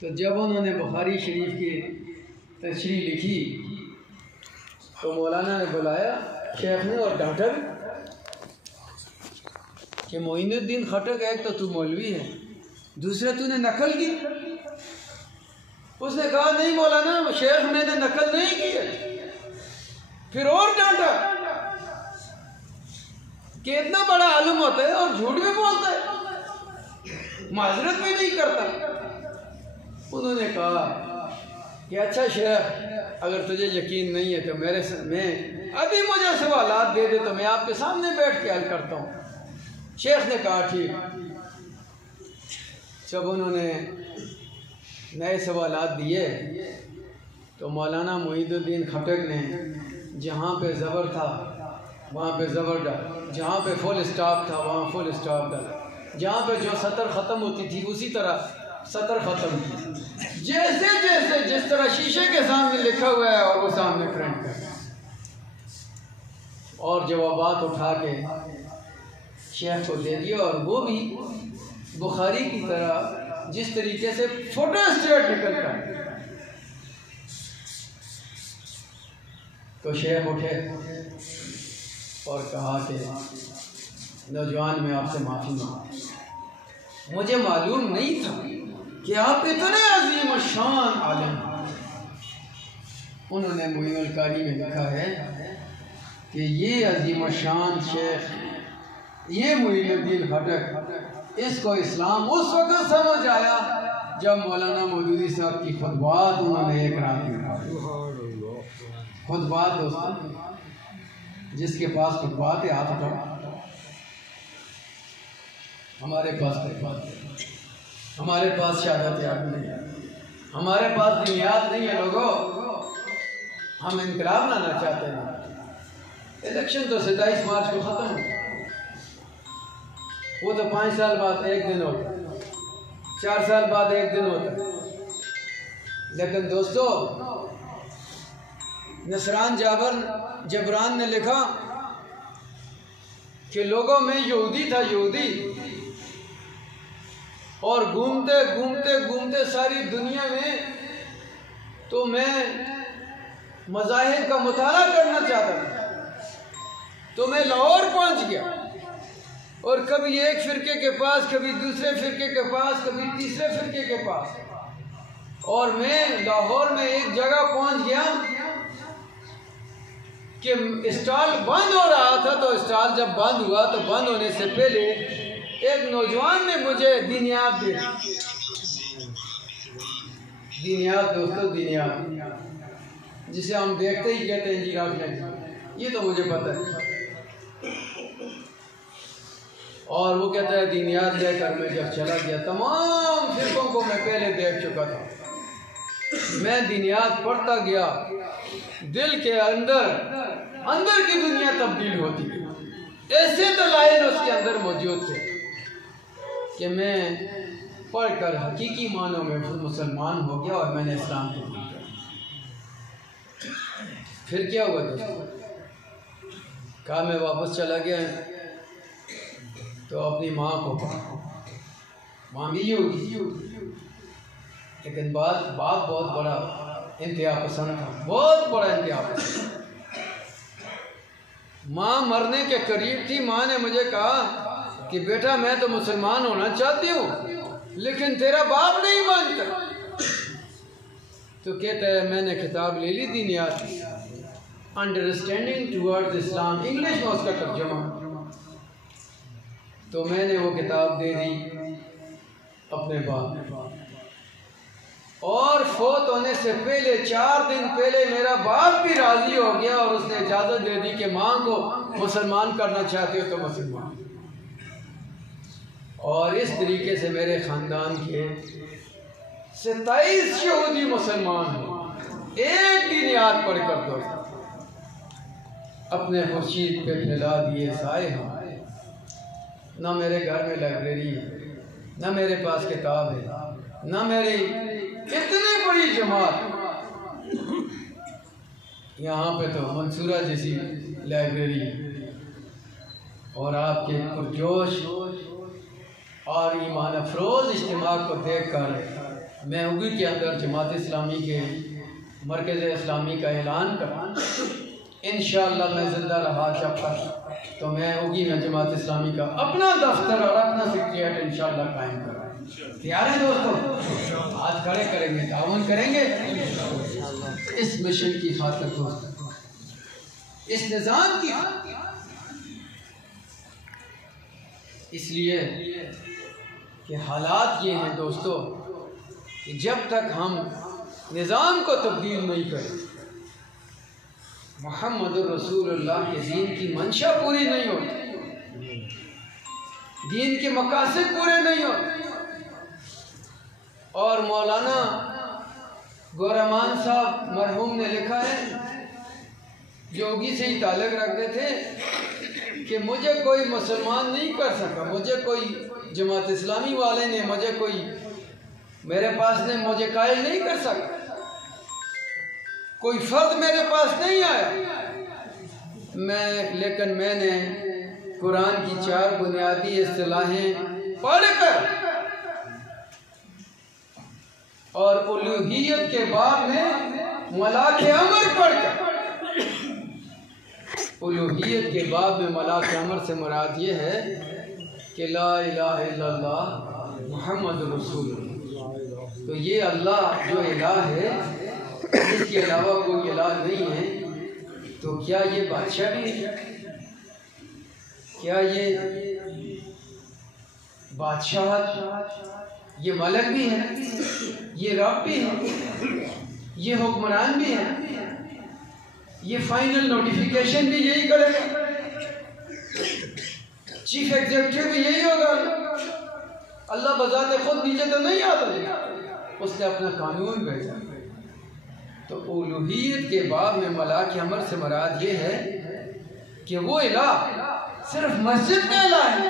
तो जब उन्होंने बुखारी शरीफ की तशरीह लिखी तो मौलाना ने बुलाया शेख ने और डांटा भी कि मोइनुद्दीन खटक, एक तो तू मौलवी है, दूसरा तूने नकल की। उसने कहा नहीं मौलाना शेख मैंने नकल नहीं की है। फिर और डांटा कि इतना बड़ा आलम होता है और झूठ भी बोलता है, माजरत भी नहीं करता। उन्होंने कहा कि अच्छा शेख अगर तुझे यकीन नहीं है तो मैं अभी मुझे सवालात दे दे तो मैं आपके सामने बैठ के हल करता हूँ। शेख ने कहा ठीक। जब उन्होंने नए सवालात दिए तो मौलाना मोइनुद्दीन खटक ने जहाँ पे ज़बर था वहाँ पे ज़बर डाला, जहाँ पे फुल स्टॉप था वहाँ फुल स्टॉप डाला, जहाँ पे जो सतर ख़त्म होती थी उसी तरह सतर ख़त्म की, जैसे जैसे जिस तरह शीशे के सामने लिखा हुआ है और वो सामने प्रिंट कर, और जवाबात उठा के शेख को दे दिया। और वो भी बुखारी की तरह जिस तरीके से फोटो स्टेट निकलता है। तो शेख उठे और कहा कि नौजवान मैं आपसे माफ़ी मांगता, मुझे मालूम नहीं था कि आप इतने अजीम शान आलिम। उन्होंने मुइनुल कारी में लिखा है कि ये अजीम शान शेख, ये मोइनुद्दीन खटक, इसको इस्लाम उस वक्त समझ आया जब मौलाना मौदूदी साहब की खुतबात उन्होंने एक रात में पढ़ी। खुतबात दोस्तों, जिसके पास खुतबात है हाथ उठाओ। हमारे पास खुतबात है, हमारे पास शहादत याद नहीं है, हमारे पास दुनियात नहीं है। लोगों हम इनकलाब लाना चाहते हैं। इलेक्शन तो 27 मार्च को ख़त्म हो, वो तो 5 साल बाद एक दिन होता है, 4 साल बाद एक दिन होता है। लेकिन दोस्तों नसरान जबरान ने लिखा कि लोगों में यहूदी था, यहूदी, और घूमते घूमते घूमते सारी दुनिया में तो मैं मज़ाहिब का मुताला करना चाहता था, तो मैं लाहौर पहुंच गया और कभी एक फ़िरके के पास, कभी दूसरे फ़िरके के पास, कभी तीसरे फ़िरके के पास, और मैं लाहौर में एक जगह पहुंच गया कि स्टॉल बंद हो रहा था। तो स्टॉल जब बंद हुआ तो बंद होने से पहले एक नौजवान ने मुझे दीनियात दी। दीनियात दोस्तों, दीनियात जिसे हम देखते ही कहते हैं जी रात, ये तो मुझे पता है। और वो कहता है दीनियात लेकर मैं जब चला गया, तमाम फिरकों को मैं पहले देख चुका था। मैं दीनियात पढ़ता गया, दिल के अंदर की दुनिया तब्दील होती है। ऐसे दलाइल उसके अंदर मौजूद थे कि मैं पढ़कर हकीकी मानों में मुसलमान हो गया और मैंने इस्लाम को कबूल किया। फिर क्या हुआ दोस्तों? कहा मैं वापस चला गया तो अपनी माँ को माँ भी होगी, लेकिन बाप बहुत बड़ा इंतहा पसंद था, बहुत बड़ा इंतहा पसंद। माँ मरने के करीब थी। माँ ने मुझे कहा कि बेटा मैं तो मुसलमान होना चाहती हूँ लेकिन तेरा बाप नहीं मानता। तो कहता है मैंने किताब ले ली दीनियात, अंडरस्टैंडिंग टुवर्ड्स इस्लाम, इंग्लिश में उसका तर्जुमा। तो मैंने वो किताब दे दी अपने बाप, और फोत होने से पहले 4 दिन पहले मेरा बाप भी राजी हो गया और उसने इजाज़त दे दी कि माँ को मुसलमान करना चाहते हो तो मुसलमान। और इस तरीके से मेरे ख़ानदान के 27 यहूदी मुसलमान हो एक दिन याद पढ़ कर दो, अपने खुर्शीद पे फैला दिए साए हम। ना मेरे घर में लाइब्रेरी है, ना मेरे पास किताब है, ना मेरी इतनी बड़ी जमात। यहाँ पे तो मंसूरा जैसी लाइब्रेरी है और आपके पुरजोश और ईमान अफरोज इज्तिमा को देख कर मैं उगी के अंदर जमात इस्लामी के मरकज़ इस्लामी का ऐलान करा। इंशाअल्लाह मैं ज़िंदा रहा जब तक तो मैं उगी में जमात इस्लामी का अपना दफ्तर और अपना सेक्रेटरिएट इंशाअल्लाह कायम करा। तैयार है दोस्तों? आज खड़े करेंगे, ताउन करेंगे इस मिशन की खातिर दोस्तों, इस निज़ाम की। इसलिए कि हालात ये हैं दोस्तों कि जब तक हम निज़ाम को तब्दील नहीं करें, मुहम्मदुर रसूलुल्लाह के दीन की मंशा पूरी नहीं होती, दीन के मकासद पूरे नहीं होते। और मौलाना गोरमान साहब मरहूम ने लिखा है, योगी से ही ताल्लुक़ रखते थे कि मुझे कोई मुसलमान नहीं कर सका, मुझे कोई जमात इस्लामी वाले ने मुझे कोई मेरे पास ने मुझे कायल नहीं कर सका, कोई फर्द मेरे पास नहीं आया। लेकिन मैंने कुरान की 4 बुनियादी इस्तिलाहें पढ़कर और उलूहियत के बाब में मलाके अमर पढ़कर, उलूहियत के बाब में मलाके अमर से मुराद ये है कि ला इलाहा इल्लल्लाह मुहम्मद रसूलुल्लाह। तो ये अल्लाह जो इलाह है, इसके अलावा कोई इलाह नहीं है। तो क्या ये बादशाह भी है? क्या ये बादशाह, ये मलक भी है, ये रब भी है, ये हुक्मरान भी है, ये फाइनल नोटिफिकेशन भी यही करेगा, चीफ एग्जीक्यूटिव भी यही होगा। अल्लाह बजाते खुद नीचे तो नहीं आता, उसने अपना कानून भेजा। तो उलूहियत के बाब में मलाके अमर से मुराद ये है कि वो इलाह सिर्फ मस्जिद में इलाह है,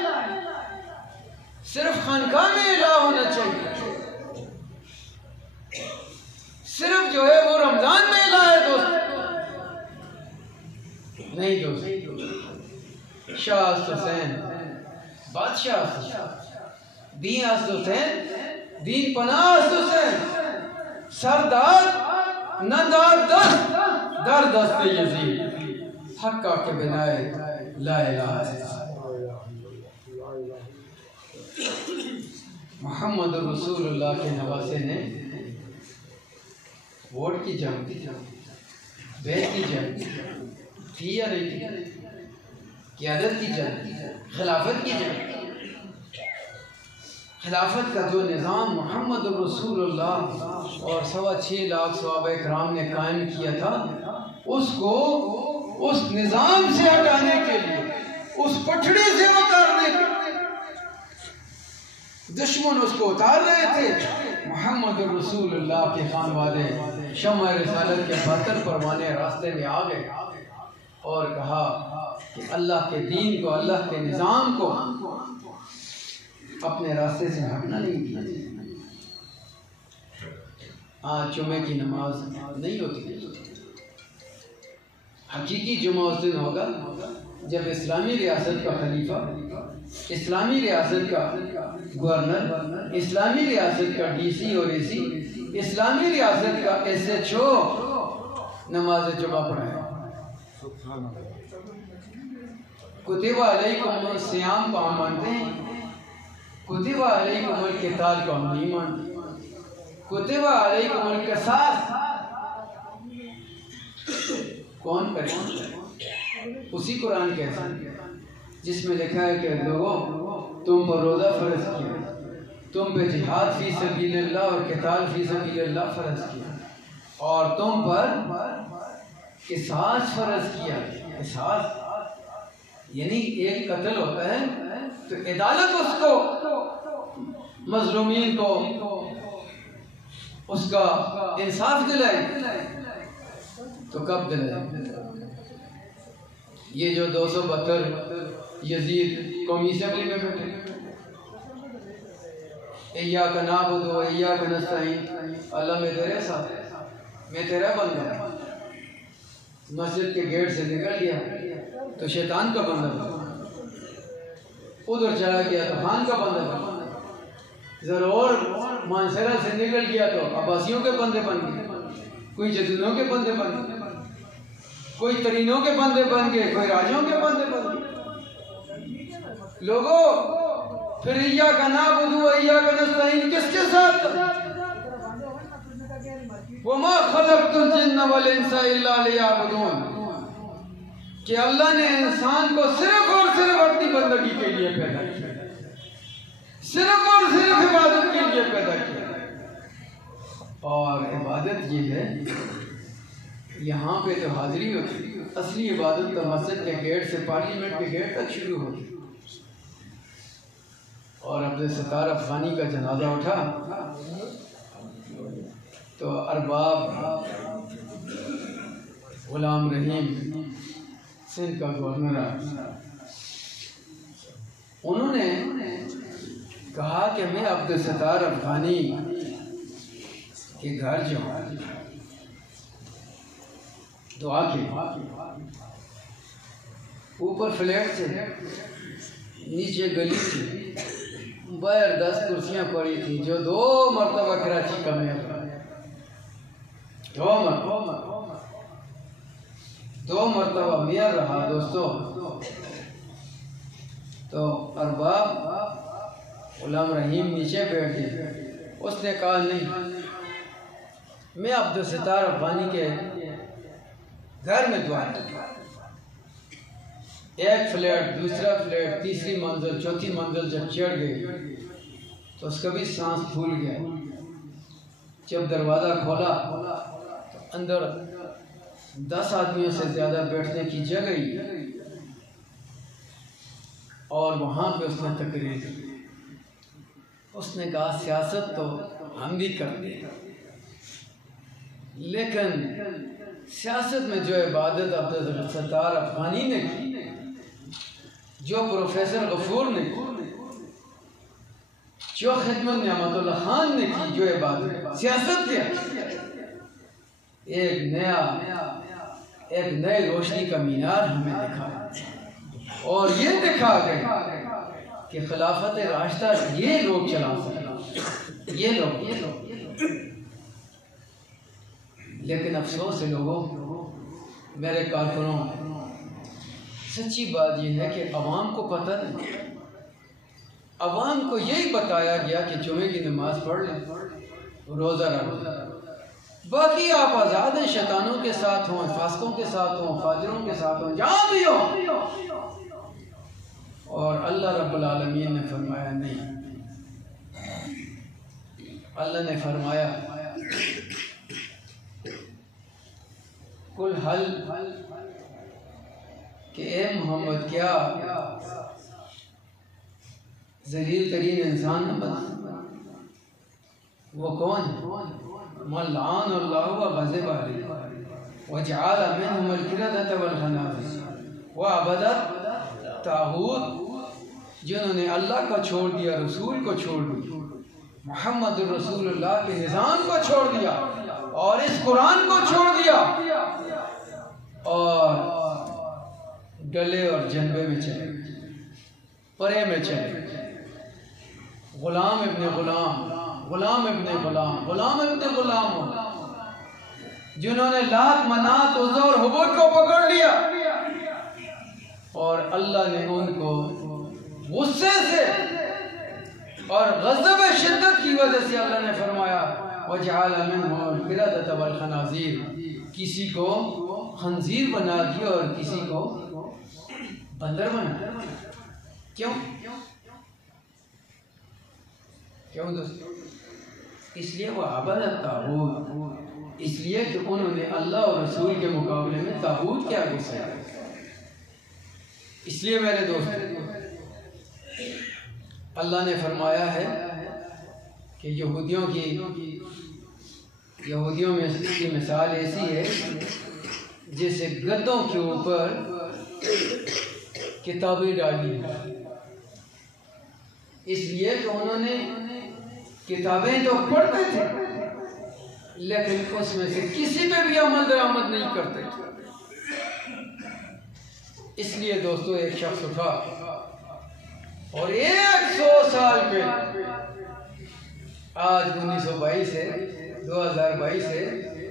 सिर्फ खानकाह में इलाह होना चाहिए, सिर्फ जो है वो रमजान में इलाह है दोस्त, नहीं दोस्त। शाह हुसैन बादशाह, दीन हुसैन, दीन पनाह हुसैन, सरदार न दर दस्त यजीद हक्का के बिनाए ला इलाहा मुहम्मद रसूलुल्लाह के नवासे ने वोट की जंग, बैत की जंग थी या नहीं थी, क़यादत की जंग, खिलाफत की जंग। खिलाफत का जो निज़ाम मोहम्मद रसूलुल्लाह और 6.25 लाख सहाबा इकराम ने कायम किया था, उसको उस निज़ाम से हटाने के लिए, उस पटड़ी से उतारने के लिए दुश्मन उसको उतार रहे थे। मोहम्मद रसूलुल्लाह के खानवादे शम्मा रिसालत के 72 परवाने रास्ते में आ गए और कहा कि अल्लाह के दीन को, अल्लाह के निज़ाम को अपने रास्ते से हटना नहीं किया। आज जुमे की नमाज नहीं होती, हकीकी जुमा उस दिन होगा जब इस्लामी रियासत का खलीफा, इस्लामी रियासत का गवर्नर, इस्लामी रियासत का DC और AC, इस्लामी रियासत का SHO नमाज जुमा पढ़ाए। कुतिबा अलैकुम सियाम को हम मानते हैं, कुतिबा अलैकुमुल क़िताल को हम नहीं मानते, कुतिबा अलैकुमुल क़िसास कौन करे? उसी कुरान कहता है जिसमें लिखा है कि लोगों तुम पर रोज़ा फ़र्ज किया, तुम पे जिहाद फ़ी सबीलिल्लाह और क़िताल फ़ी सबीलिल्लाह फ़र्ज किया, और तुम पर क़िसास फ़र्ज किया। क़िसास यानी एक कत्ल होता है तो अदालत उसको, मजलूमीन को उसका इंसाफ दिलाए। तो कब दिलाए? ये जो 272 यजीद कौमी असेंबली में बैठे, इय्याका नअबुदु व इय्याका नस्तईन, अल्लाह मैं तेरे साथ, मैं तेरा बंदा। मस्जिद के गेट से निकल गया तो शैतान का बंदा बना, उधर चला गया तो खान का बंदा बना। जरूर मानसरा से निकल गया तो अब्बासियों के बंदे बन गए, कोई जदूनों के बंदे बन गए, कोई तरीनों के बंदे बन गए, कोई राजों के बंदे बन गए। लोगों फिर इय्या का नाबुदु व इय्या का नस्तईन किसके साथ? वमा खलक़तुल जिन्ना वल इंसा इल्ला लियअबुदून, कि अल्लाह ने इंसान को सिर्फ और सिर्फ अपनी बंदगी के लिए पैदा किया, सिर्फ और सिर्फ इबादत के लिए पैदा किया। और इबादत ये है, यहाँ पे तो हाजिरी होती है, असली इबादत तो मस्जिद के गेट से पार्लियामेंट के गेट तक शुरू होती। और अब्दुल सत्तार अफगानी का जनाजा उठा तो अरबाब गुलाम रहीम सिंध का गवर्नर, उन्होंने कहा कि मैं अब्दुल सत्तार अफगानी के घर जाऊँ, दुआ की। ऊपर फ्लैट थे, नीचे गली थी, बाहर 10 कुर्सियां पड़ी थी, जो 2 मरतबा कराची का मेयर, 2 मरतबा मेयर रहा दोस्तों। तो अरबाब गुलाम रहीम नीचे बैठ गए। उसने कहा नहीं, मैं अब्दुल सत्तार अफगानी के घर में दुआ दूंगा। एक फ्लैट, दूसरा फ्लैट, तीसरी मंजिल, चौथी मंजिल जब चढ़ गई तो उसका भी सांस फूल गया। जब दरवाज़ा खोला तो अंदर 10 आदमियों से ज़्यादा बैठने की जगह ही, और वहाँ पे उसने तकरीर की। उसने कहा सियासत तो हम भी करते हैं, लेकिन सियासत में जो इबादत अब्दुल सत्तार अफगानी ने की, जो प्रोफेसर गफूर ने की, जो खिदमत नियामतुल्लाह खान ने की, जो इबादत सियासत क्या, एक नए रोशनी का मीनार हमें दिखा, और ये दिखा गया कि खिलाफत राशिदा ये लोग चला सकते, ये लोग। लेकिन अफसोस है लोगों, मेरे कारकुनों, सच्ची बात यह है कि अवाम को पता नहीं। अवाम को यही बताया गया कि जुमे की नमाज पढ़ लें, रोज़ा रख लें, बाकी आप आज़ाद हैं, शैतानों के साथ हों, फास्कों के साथ हों, फाजिरों के साथ हों, जहाँ भी हो। और अल्लाह रब्बुल आलमीन ने फरमाया नहीं, अल्लाह ने फरमाया कुल हल कि ए मोहम्मद, क्या ज़लील तरीन इंसान न बन? वो कौन है? मल्लान अल्लाह व ग़ज़ब अलैहि व जअल मिनहुमुल क़िरदत वल ख़नाज़िर व अबदत तागूत, जिन्होंने अल्लाह को छोड़ दिया, रसूल को छोड़ दिया, मोहम्मद रसूलुल्लाह के निज़ाम को छोड़ दिया, और इस कुरान को छोड़ दिया, और गले और जनबे में चले, परे में चले। गुलाम इब्ने गुलाम, गुलाम इब्ने गुलाम, गुलाम इब्ने गुलाम, जिन्होंने लात, मनात, उज़्ज़ा और हुबूद को पकड़ लिया, और अल्लाह ने उनको गुस्से से और गज़ब शिद्दत की वजह से अल्लाह ने फरमाया वजअल मिनहुमुल क़िरदत वल ख़नाज़ीर, किसी को खंजीर बना दिया और किसी को बंदर बना दिया। क्यों? क्यों दोस्तों? इसलिए वो अबदत तागूत, इसलिए कि उन्होंने अल्लाह और रसूल के मुकाबले में तागूत क्या गुस्सा। इसलिए मेरे दोस्त, अल्लाह ने फरमाया है कि यहूदियों में इसकी मिसाल ऐसी है जैसे गद्दों के ऊपर किताबें डाली, इसलिए कि उन्होंने किताबें तो पढ़ते थे लेकिन उसमें से किसी पे भी अमल दरामद नहीं करते थे। इसलिए दोस्तों, एक शख्स उठा और 100 साल पे आज 1922 है, 2022 है।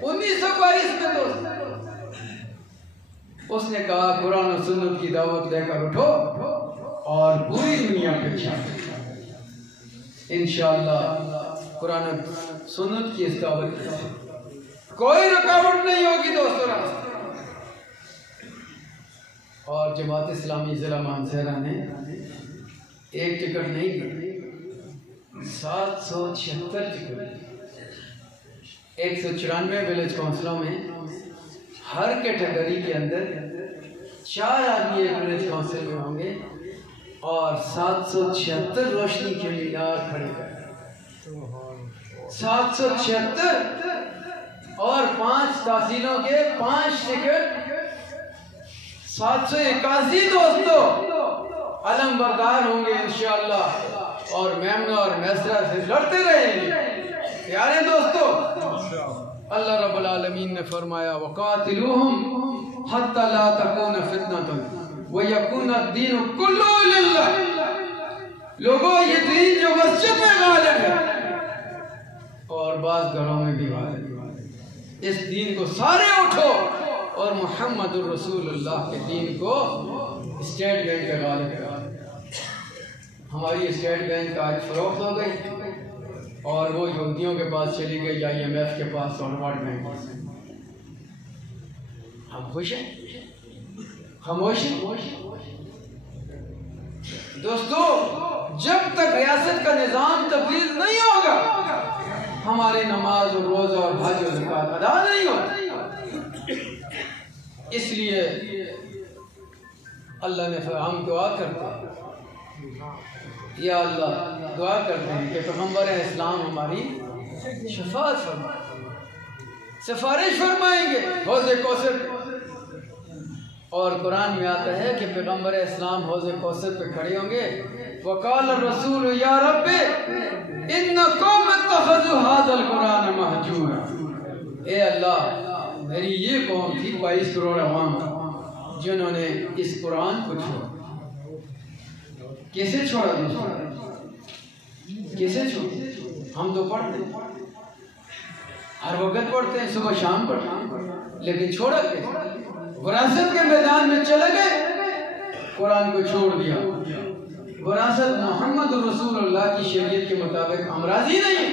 1922 में दोस्त उसने कहा कुरान और सुन्नत की दावत लेकर उठो और पूरी दुनिया पे छाओ। इंशाअल्लाह कुरान और सुन्नत की इस दावत कोई रुकावट नहीं होगी दोस्तों। और जमात इस्लामी जिला मानसहरा ने एक टिकट नहीं दी, 776 टिकट। 194 विलेज काउंसिलों में हर कैटेगरी के अंदर 4 आदमी एक विलेज काउंसिल में होंगे और 776 रोशनी के मीनार खड़े कर 776 और 5 तहसीलों के 5 टिकट 781 दोस्तों अलम बरदार होंगे इंशाअल्लाह और मेमना और मैसरा से लड़ते रहेंगे। प्यारे दोस्तों, अल्लाह रब्बुल आलमीन ने फरमाया वक़ातिलूहुम हत्ता ला तकून फितनतुन व यकून अद-दीन कुल्लुहु लिल्लाह। लोगों, ये दीन जो मस्जिद में गालिब है और बाज़ घरों में भी गालिब है, इस दीन को सारे उठो और मुहम्मदुर रसूलुल्लाह के दीन को स्टेट बैंक पे गालिब करो। हमारी स्टेट बैंक आज फरोख्त हो गई और वो यहूदियों के पास चली गई, IMF के पास और वर्ल्ड बैंक के पास। हम खुश हैं? खामोश हैं? दोस्तों, जब तक रियासत का निज़ाम तब्दील नहीं होगा हमारी नमाज और रोज़ा और हज और ज़कात अदा नहीं होती। इसलिए अल्लाह ने हम दुआ करते हैं, या अल्लाह दुआ करते हैं कि पैगंबर इस्लाम हमारी शफाअत फरमाए, सिफारिश फरमाएंगे हौज़े कौसर। और कुरान में आता है कि पैगंबर इस्लाम हौज़े कौसर पे खड़े होंगे, वक़ाल रसूल या रब्बी इन्न कौम इत्तख़ज़ू हाज़ल कुरान महजूरा। ए अल्लाह, मेरी ये कौम थी 22 करोड़ अवाम जिन्होंने इस कुरान को छोड़ा। कैसे छोड़ा दोस्तों? कैसे छोड़ा? हम तो पढ़ते हैं, हर वक्त पढ़ते हैं, सुबह शाम पढ़ते हैं, लेकिन छोड़ा कैसे? विरासत के मैदान में चले गए, कुरान को छोड़ दिया। विरासत मोहम्मद रसूलुल्लाह की शरीयत के मुताबिक हम राजी नहीं।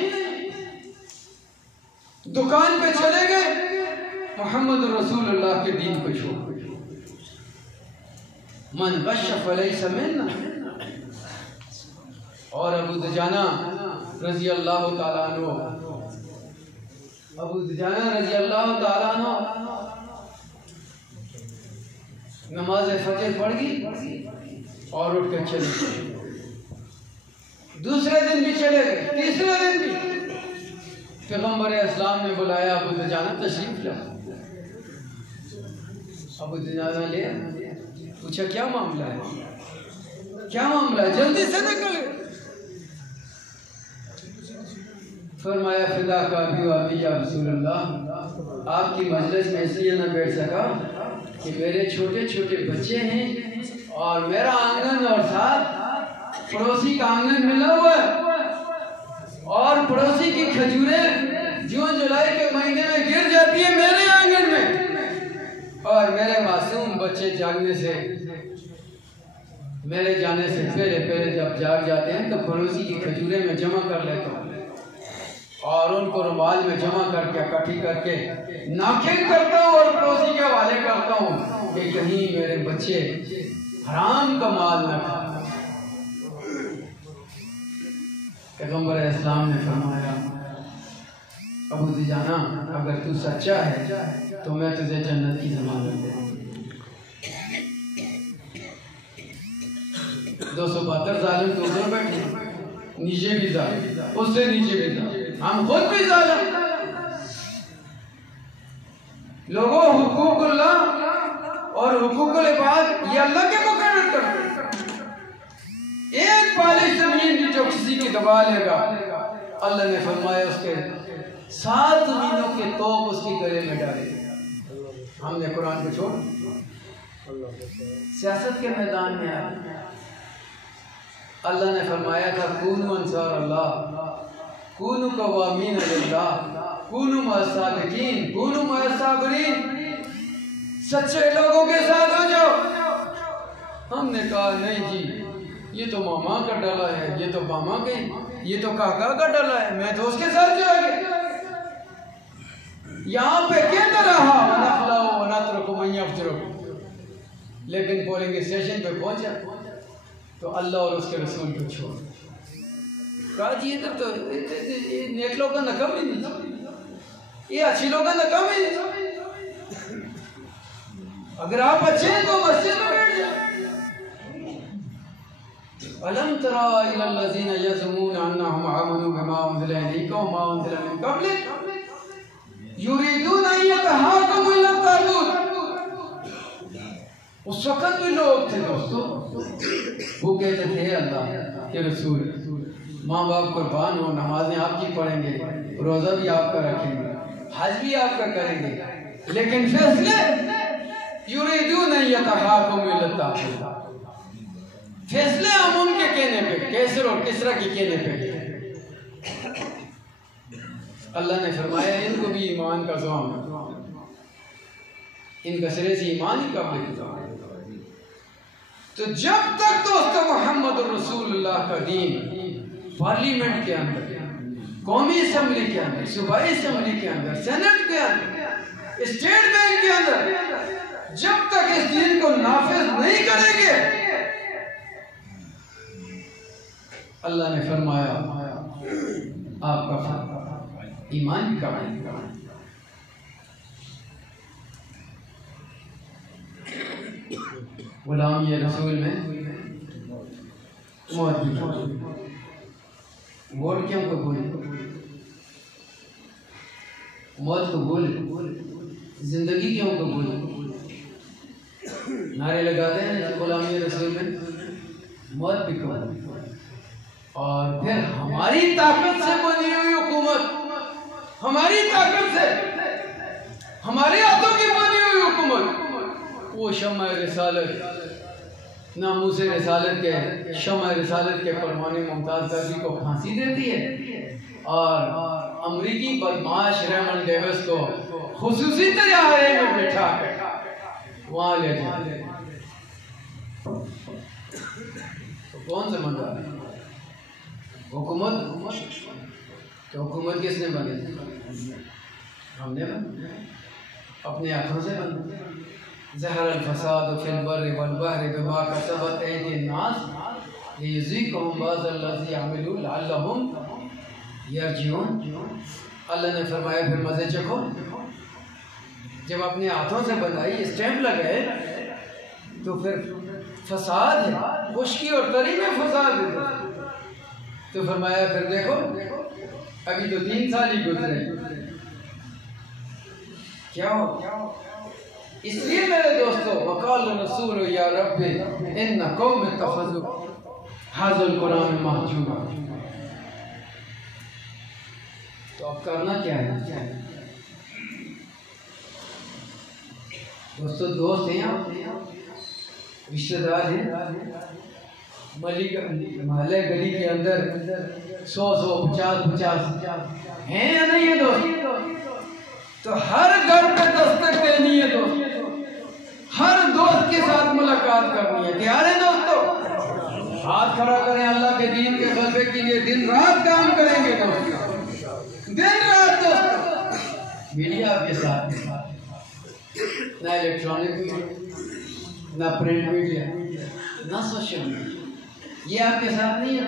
दुकान पे चले गए, मोहम्मद रसूलुल्लाह के दीन को छोड़। मन गश्श फलैसा मिन्ना। और अबू दुजाना रजी अल्लाह ताला अन्हु, अबू दुजाना रजी अल्लाह ताला अन्हु नमाज फजर पढ़ गई और उठ कर चले गए। दूसरे दिन भी चले गए, तीसरे दिन भी पैगंबर इस्लाम ने बुलाया, अबू दुजाना तशरीफ ला। अबू दुजाना ले पूछा क्या मामला है, क्या मामला है, जल्दी से निकल। फरमाया फिदा का भी या रसूलल्लाह, आपकी मजलिस में इसलिए न बैठ सका कि मेरे छोटे छोटे बच्चे हैं और मेरा आंगन और साथ पड़ोसी का आंगन मिला हुआ है और पड़ोसी की खजूरें जून जुलाई के महीने में गिर जाती है मेरे आंगन में, और मेरे मासूम बच्चे जागने से, मेरे जाने से पहले पहले जब जाग जाते हैं तो पड़ोसी की खजूरें में जमा कर लेता हूँ और उनको रुमाल में जमा करके इकट्ठी करके नाखिन करता हूँ और पड़ोसी के हवाले करता हूँ कि कहीं मेरे बच्चे हराम का माल न खाएं। पैगंबर इस्लाम ने फरमाया, अबू दुजाना अगर तू सच्चा है तो मैं तुझे जन्नत की ज़मानत दूँ। 272 जालिम तो उधर बैठे, नीचे भी जालिम, उससे नीचे भी जालिम, हम खुद भी जालिम। लोगों, हुकूकुल्लाह और हुकूकुल इबाद ये अल्लाह के मुकर्रर करते हैं। एक पालिश ज़मीन भी जो किसी की दबा लेगा, अल्लाह ने फरमाया उसके 7 ज़मीनों के तोप उसके गले में डाले। हमने कुरान को छोड़ सियासत के मैदान में आया। अल्लाह ने फरमाया था कूनू अंसार अल्लाह, कूनू कवामीन लिल्लाह, कूनू मस्सादिकीन, कूनू मस्साबिरीन, सच्चे लोगों के साथ हो जाओ। हमने कहा नहीं जी, ये तो मामा का डाला है, ये तो मामा के, ये तो काका का डाला है, मैं तो उसके साथ जा गया। यहाँ पे कहता रहा लेकिन पोलिंग स्टेशन पे पहुंचा तो अल्लाह और उसके रसूल को छोड़ कहा जी इधर तो ये नेक लोगों का कम ही नहीं, ये अच्छी लोगों का कम ही नहीं। अगर आप अच्छे हैं तो मस्जिद में बैठ जाओ। अलम तरा इलल लज़ीना यज़मून अन्नहुम आमनू बिमा उन्ज़िला इलैका व मा उन्ज़िला मिन क़ब्लिक युरीदून अन यतहाकमू इला तागूत। उस वक्त भी लोग थे दोस्तों, वो कहते थे अल्लाह के रसूल, माँ बाप कुर्बान हो, नमाजें आपकी पढ़ेंगे, रोज़ा भी आपका रखेंगे, हज भी आपका करेंगे, लेकिन फैसले युरीदून अन यतहाकमू इला तागूत, फैसले हम उनके कहने पे, कैसर और किसरा के कहने पे। अल्लाह ने फरमाया इनको भी ईमान का ज़ाम, इनका सिरे से ईमान ही काबिल है। तो जब तक दोस्तों मोहम्मद रसूलुल्लाह का दीन पार्लियामेंट के अंदर, कौमी असेंबली के अंदर, सूबाई असेंबली के अंदर, सेनेट के अंदर, स्टेट बैंक के अंदर, जब तक इस दीन को नाफिज नहीं करेंगे, अल्लाह ने फरमाया आपका ईमान का गुलाम ये रसूल में मौत भी वोट क्यों कबूल, मौत कबूल, जिंदगी क्यों कबूल, नारे लगाते हैं गुलाम ये रसूल में मौत भी कबूल। और फिर हमारी ताकत से बनी हुई हुकूमत, हमारी ताकत से, हमारे हाथों की बनी हुई हुकूमत, वो शम्मा रिसालत, नामूस रिसालत के, शम्मा रिसालत के परवाने मुमताज़ गाजी को फांसी देती है और अमरीकी बदमाश रेमन डेविस को खुसूसी तैयारी में बैठा कर वहाँ ले जाते। तो कौन सा मंदा है हुकूमत? तो हुकूमत किसने बनी? हमने बनी, अपने हाथों से बनी। ज़हर अल-फ़साद फ़िल बर्रि वल बहरि बिमा कसबत ऐदी नास लियुज़ीक़हुम बअज़-अल्लज़ी अमिलू लअल्लहुम यरजिऊन। अल्लाह ने फरमाया फिर मज़े चखो। जब अपने हाथों से बनाई, स्टैंप लगाए, तो फिर फसाद है, खुशकी और तरी में फसाद है। तो फरमाया फिर देखो, अभी तो 3 साल ही गुजरे, क्या हो? इसलिए मेरे दोस्तों वक़ाल रसूल या रब्बी इन्ना कौम इत्तख़ज़ू हाज़ल कुरान महजूरा। तो अब करना क्या है दोस्तों? दोस्त हैं आप, रिश्तेदार हैं, महल्ले गली के अंदर 100-150 हैं या नहीं है दोस्त? तो हर घर पे दस्तक देनी है दोस्त, हर दोस्त के साथ मुलाकात करनी है। तैयार है दोस्तों? हाथ खड़ा करें, अल्लाह के दीन के गलबे के लिए दिन रात काम करेंगे दोस्तों, दिन रात दोस्तों। मीडिया आपके साथ, ना इलेक्ट्रॉनिक मीडिया, ना प्रिंट मीडिया, ना सोशल मीडिया, ये आपके साथ नहीं है।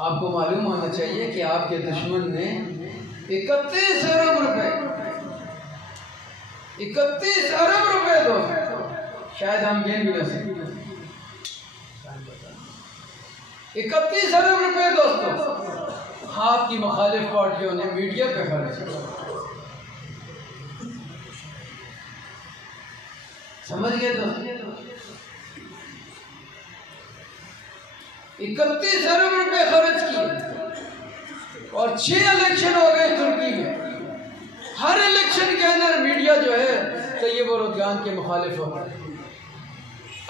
आपको मालूम होना चाहिए कि आपके दुश्मन ने 31 अरब रुपए, 31 अरब रुपए दोस्तों, शायद हम गिन भी न सकें, 31 अरब रुपए दोस्तों आपकी मुखालिफ पार्टियों ने मीडिया पे खर्च किया। समझ गए दोस्तों? 31 अरब रुपए खर्च किए और 6 इलेक्शन हो गए तुर्की में। हर इलेक्शन के अंदर मीडिया जो है तैयब और उद्यान के मुखालिफ होता है।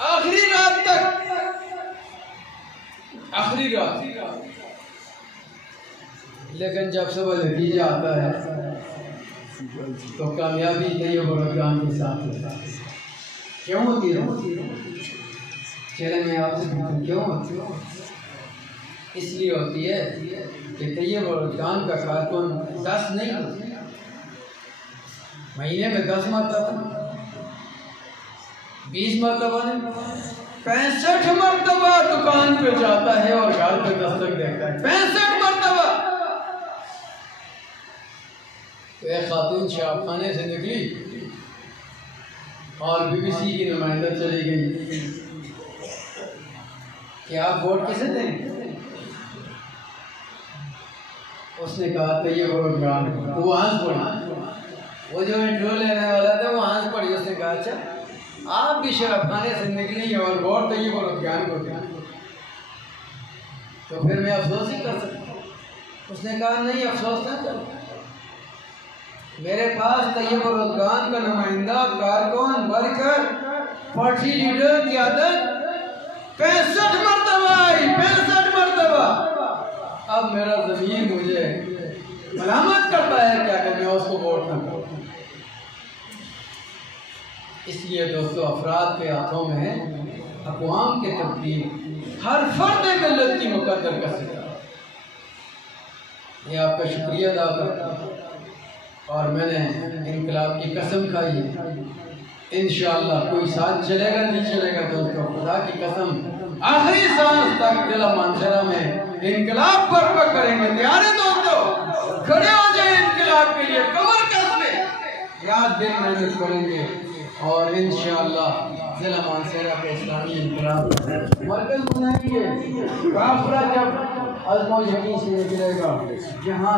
आखिरी रात तक, आखिरी रात लेकिन जब सब नतीजा आता है तो कामयाबी तैयब और काम के साथ होता है। क्यों होती है? चले मैं आपसे पूछूं क्यों होती है? इसलिए होती है कि तैयब और काम का कारकुन 10 नहीं, महीने में 10 मरतबा, 20 मरतबा नहीं, 65 मरतबा दुकान पे जाता है और घर पे दस्तक देता है। 65 मरतबा। तो एक खातून छापखाने से निकली और बीबीसी की नुमाइंदा चली गई कि आप वोट किसे देंगे? उसने कहा तो ये वोट गांव। वो हंस पड़ी, वो जो इंटरव्यू लेने वाला था वो हंस पड़ी। उसने कहा अच्छा आप भी शराबखाने से निकली और वोट तो ये वोट ज्ञान को दिया, तो फिर मैं अफसोस ही कर सकता। उसने कहा नहीं अफसोस ना कर, मेरे पास तैयब और रुज़गान का नुमाइंदा, कारकुन, वर्कर, पार्टी लीडर की आदत 65 मरतबा आई, 65 मरतबा। अब मेरा ज़मीर मुझे मलामत करता है क्या कि मैं उसको वोट ना करूं। इसलिए दोस्तों अफराद के हाथों में अक़वाम के तब्दील हर फर्द मिल्लत की मुकद्दर कर सकता है। मैं आपका शुक्रिया अदा करता हूँ और मैंने इनकलाब की कसम खाई है इंशाअल्लाह कोई साथ चलेगा नहीं चलेगा दोस्तों, खुदा की कसम आखिरी सांस तक जिला मानसरा में इनकलाब बर्पा करेंगे। तैयार है दोस्तों? खड़े हो जाए इनकलाब के लिए, कमर कस ले, रात दिन मेहनत करेंगे और इंशाअल्लाह जिला मानसरा के इस्लामी इनकलाब मरकज बनाएंगे। काफिला जब अज़्म-ओ-यकीन से निकलेगा जहाँ